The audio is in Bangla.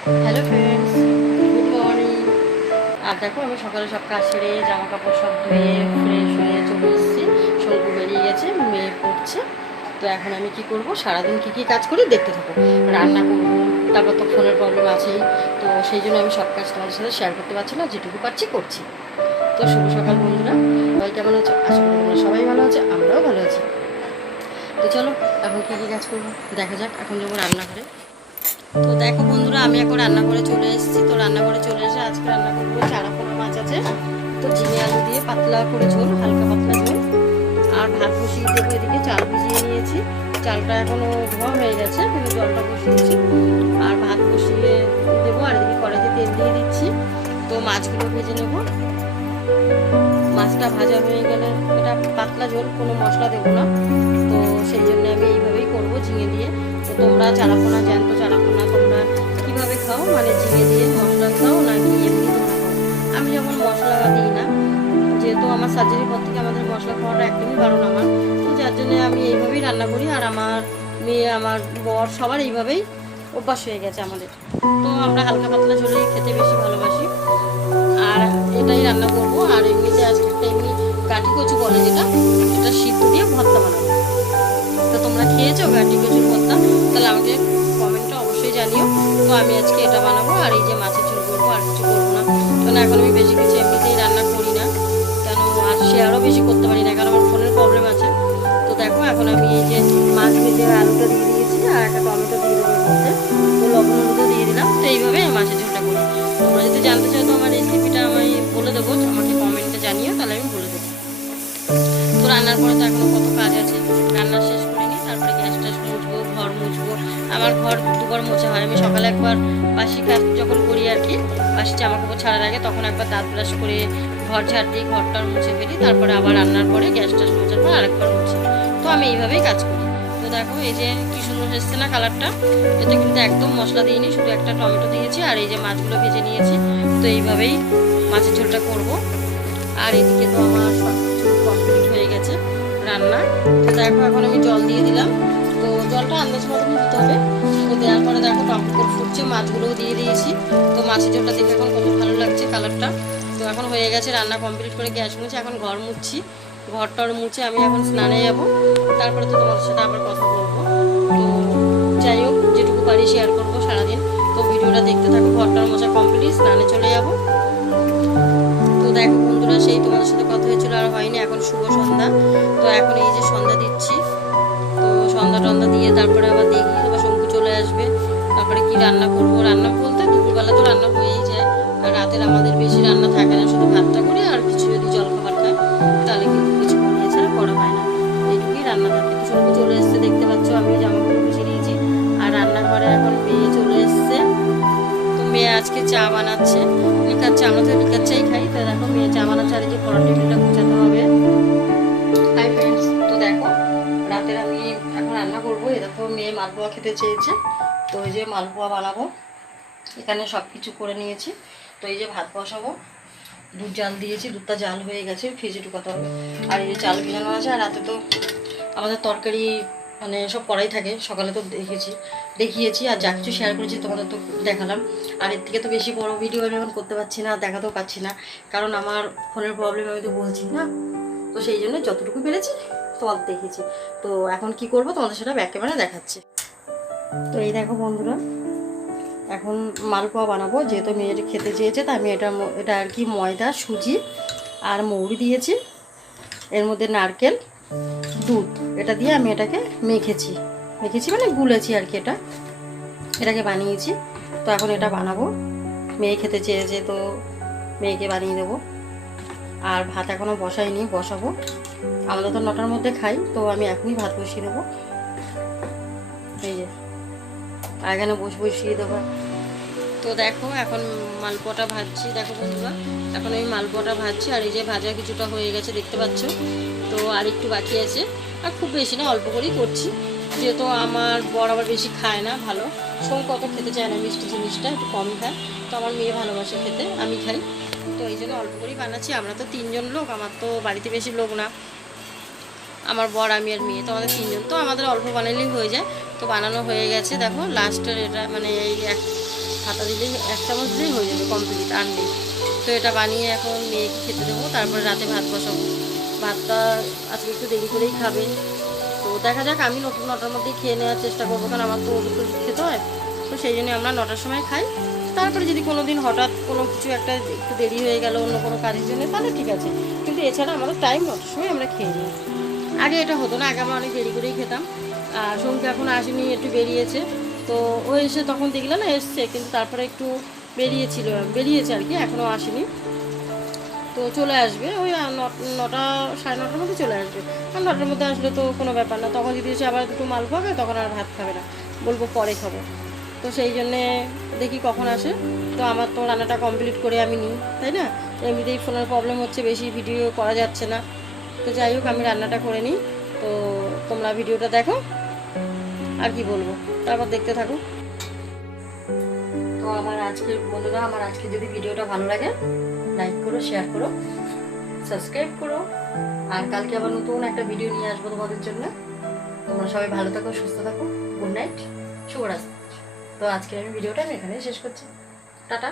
হ্যালো ফ্রেন্ডস গুড মর্নিং আর দেখো, আমি সকালে সব কাজ সেরে জামা কাপড় সব ধুয়ে ফ্রেশ হয়ে চলে এসেছি। শঙ্কু বেরিয়ে গেছে, মেয়ে পড়ছে। তো এখন আমি কি করব? সারাদিন কি কি কাজ করি দেখতে থাকো। রান্না করব, তারপর তো ফোনের প্রবলেম আছেই। তো সেই জন্য আমি সব কাজ তোমাদের সাথে শেয়ার করতে পারছি না, যেটুকু পারছি করছি। তো শুভ সকাল বন্ধুরা। সবাই কেমন আছে? আশা তোমরা সবাই ভালো আছে, আমরাও ভালো আছি। তো চলো, এখন কী কী কাজ করব? দেখা যাক, এখন যাব রান্নাঘরে। তো দেখো বন্ধুরা, আমি এখন রান্না করে চলে এসেছি। তো রান্না করে চলে এসে আজকে রান্না করব চারা পোনা মাছ আছে। তো ঝিঙে আলু দিয়ে পাতলা করে ঝোল, হালকা পাতলা ঝোল। আর ভাত বসিয়ে দেবো এদিকে, চাল ভিজিয়ে নিয়েছি। চালটা এখনও ধোয়া হয়ে গেছে কিন্তু জলটা বসিয়েছি আর ভাত বসিয়ে দেবো, আর এদিকে কড়াইতে তেল দিয়ে দিচ্ছি। তো মাছগুলো ভেজে নেব। মাছটা ভাজা হয়ে গেলে এটা পাতলা ঝোল, কোনো মশলা দেবো না। তো সেই জন্য আমি এইভাবেই করব ঝিঙে দিয়ে। তো তোমরা চারা চারাপোনা জ্যান্ত চারাপোনা রান্না করি আর আমার মেয়ে, আমার বর সবার এইভাবেই অভ্যাস হয়ে গেছে আমাদের। তো আমরা হালকা পাতলা ঝোলেই খেতে বেশি ভালোবাসি। আর এটাই রান্না করব। আর এমনিতে আজকে একটা এমনি কাঠি কচু বলে যেটা, এটা সিদ্ধ দিয়ে ভর্তা বানাবো। তো তোমরা খেয়েছো গাটি কচুর ভর্তা? তাহলে আমাকে কমেন্টটা অবশ্যই জানিও। তো আমি আজকে এটা বানাবো আর এই যে মাছের ঝোল করব, আর কিছু করব না। কারণ এখন আমি বেশি কিছু এমনিতেই আর একটা টমেটো দিয়ে দেবো মধ্যে। তো লবণ দিয়ে দিলাম। তো এইভাবে আমি মাছের ঝোলটা করি। তোমরা যদি জানতে চাও তো আমার রেসিপিটা আমি বলে দেবো। আমাকে কমেন্টে জানিও, তাহলে আমি বলে দেবো। তো রান্নার পরে তো এখনও কত কাজ আছে? রান্না শেষ করে নিই তারপরে গ্যাস ট্যাস মুছবো, ঘর মুছবো। আমার ঘর দুবার মোছা হয়। আমি সকালে একবার বাসি কাজ যখন করি আর কি, বাসি জামা কাপড় ছাড়ার আগে তখন একবার দাঁত ব্রাশ করে ঘর ঝাড় দিই ঘরটা মুছে ফেলি। তারপরে আবার রান্নার পরে গ্যাস ট্যাস মোছার পর আরেকবার মুছি। তো আমি এইভাবেই কাজ করি। দেখো, এই যে কি সুন্দর এসছে না কালারটা এতে কিন্তু একদম মশলা দিইনি, শুধু একটা টমেটো দিয়েছি আর এই যে মাছগুলো ভেজে নিয়েছি। তো এইভাবেই মাছের ঝোলটা করব। আর এদিকে তো আমার সব কিছু কমপ্লিট হয়ে গেছে রান্না। তো দেখো, এখন আমি জল দিয়ে দিলাম। তো জলটা আন্দাজ মতন দিতে হবে। তো দেওয়ার পরে দেখো, টমেটো ফুটছে, মাছগুলোও দিয়ে দিয়েছি। তো মাছের ঝোলটা দেখে এখন কত ভালো লাগছে কালারটা তো এখন হয়ে গেছে রান্না কমপ্লিট করে গ্যাস মুছে, এখন ঘর মুছছি। ঘরটর মুছে আমি এখন স্নানে যাব। তারপরে তো তোমাদের সাথে আবার কথা বলব। তো যাই হোক, যেটুকু পারি শেয়ার করব সারাদিন। তো ভিডিওটা দেখতে থাকো, ঘরটার মোছা কমপ্লিট স্নানে চলে যাব। তো দেখো বন্ধুরা, সেই তোমাদের সাথে কথা হয়েছিল, আর হয়নি, এখন শুভ সন্ধ্যা। তো এখন এই যে সন্ধ্যা দিচ্ছি। তো সন্ধ্যা টন্ধ্যা দিয়ে তারপরে আবার দেখি আবার শঙ্কু চলে আসবে। তারপরে কি রান্না করব? এইটুকুই রান্না থাকে চলে এসছে, দেখতে পাচ্ছ আমি জামাগুলো গুছিয়ে নিয়েছি। আর রান্নাঘরে এখন মেয়ে চলে এসছে। তো মেয়ে আজকে চা বানাচ্ছে। লিকার আমরা তো লিকার চাই খাই। তো দেখো, মেয়ে চা বানাচ্ছে, আর যে পড়ার টেবিলটা গুছাতে হবে। তো দেখো, রাতের আমি এখন রান্না করব। এ দেখো, মেয়ে মালপোয়া খেতে চেয়েছে। তো এই যে মালপোয়া বানাবো। এখানে সব কিছু করে নিয়েছি। তো এই যে ভাত বসাবো। দুধ জাল দিয়েছি, দুধটা জাল হয়ে গেছে, ফ্রিজে ঢুকাতে হবে। আর এই যে চাল ভিজানো আছে, আর রাতে তো আমাদের তরকারি মানে সব করাই থাকে, সকালে তো দেখেছি, দেখিয়েছি আর যা কিছু শেয়ার করেছি তোমাদের তো দেখালাম। আর এর থেকে তো বেশি বড় ভিডিও আমি এখন করতে পারছি না, দেখাতেও পাচ্ছি না, কারণ আমার ফোনের প্রবলেম আমি তো বলছি, না? তো সেই জন্য যতটুকু পেরেছি তোমাদের দেখেছি। তো এখন কি করব তোমাদের সেটা ব্যাক ক্যামেরা দেখাচ্ছি। তো এই দেখো বন্ধুরা, এখন মালপোয়া বানাবো, যেহেতু মেয়েটা খেতে চেয়েছে, তাই আমি এটা এটা আর কি ময়দা, সুজি আর মৌরি দিয়েছি। এর মধ্যে নারকেল দুধ। এটা দিয়ে আমি এটাকে মেখেছি। মেখেছি মানে গুলেছি আর কি এটা। এটাকে বানিয়েছি। তো এখন এটা বানাবো। মেয়ে খেতে চেয়েছে তো মেয়েকে বানিয়ে দেবো। আর ভাত এখনও বসাইনি, বসাবো। আমরা তো নটার মধ্যে খাই, তো আমি এখনই ভাত বসিয়ে দেবো। এই যে। আর এখানে বসে বসিয়ে দেবো। তো দেখো, এখন মালপোয়াটা ভাজছি, দেখো বন্ধুরা। এখন আমি মালপোয়াটা ভাজছি, আর এই যে ভাজা কিছুটা হয়ে গেছে, দেখতে পাচ্ছ। তো আর একটু বাকি আছে। আর খুব বেশি না, অল্প করেই করছি। যেহেতু আমার বর আবার বেশি খায় না, ভালো। সঙ্গ কত খেতে চায় না, মিষ্টি জিনিসটা একটু কম খায়। তো আমার মেয়ে ভালোবাসে খেতে, আমি খাই। তো এই জন্য অল্প করেই বানাচ্ছি। আমরা তো তিনজন লোক, আমার তো বাড়িতে বেশি লোক না। আমার বর, আমি আর মেয়ে, তো আমাদের তিনজন। তো আমাদের অল্প বানালেই হয়ে যায়। তো বানানো হয়ে গেছে, দেখো লাস্টের এটা মানে এই এক হাতা দিলেই এক চামচ দিলেই হয়ে যাবে কমপ্লিট আর নেই। তো এটা বানিয়ে এখন মেয়েকে খেতে দেবো, তারপরে রাতে ভাত বসাবো। ভাতটা আজকে একটু দেরি করেই খাবে। তো দেখা যাক, আমি নতুন নটার মধ্যেই খেয়ে নেওয়ার চেষ্টা করব, কারণ আমার তো তো খেতে হয়। তো সেই জন্য আমরা নটার সময় খাই। তারপরে যদি কোনো দিন হঠাৎ কোনো কিছু একটা একটু দেরি হয়ে গেল, অন্য কোনো কাজের জন্য, তাহলে ঠিক আছে। কিন্তু এছাড়া আমাদের টাইম নটার সময় আমরা খেয়ে নিই। আগে এটা হতো না, আগে আমরা অনেক দেরি করেই খেতাম। আর সঙ্গে এখন আসেনি, একটু বেরিয়েছে। তো ও এসে তখন দেখলে না, এসছে, কিন্তু তারপরে একটু বেরিয়েছিল, বেরিয়েছে আর কি এখনও আসেনি। তো চলে আসবে, ওই নটা, সাড়ে নটার মধ্যে চলে আসবে। আর নটার মধ্যে আসলে তো কোনো ব্যাপার না, তখন যদি এসে আবার একটু মাল খাবে, তখন আর ভাত খাবে না, বলব পরে খাব। তো সেই জন্যে দেখি কখন আসে, তো আমার তো রান্নাটা কমপ্লিট করে আমি নিই, তাই না? এমনিতেই ফোনের প্রবলেম হচ্ছে, বেশি ভিডিও করা যাচ্ছে না। তো যাই হোক, আমি রান্নাটা করে নিই, তো তোমরা ভিডিওটা দেখো। আর কি বলব? তারপর দেখতে থাকো তো আমার আজকের, বন্ধুরা, আমার আজকে যদি ভিডিওটা ভালো লাগে লাইক করো শেয়ার করো সাবস্ক্রাইব করো। আর কালকে আবার নতুন একটা ভিডিও নিয়ে আসব তোমাদের জন্য। তোমরা সবাই ভালো থাকো, সুস্থ থাকো গুড নাইট শুভরাত্রি। তো আজকে আমি ভিডিওটা এখানে শেষ করছি। টাটা।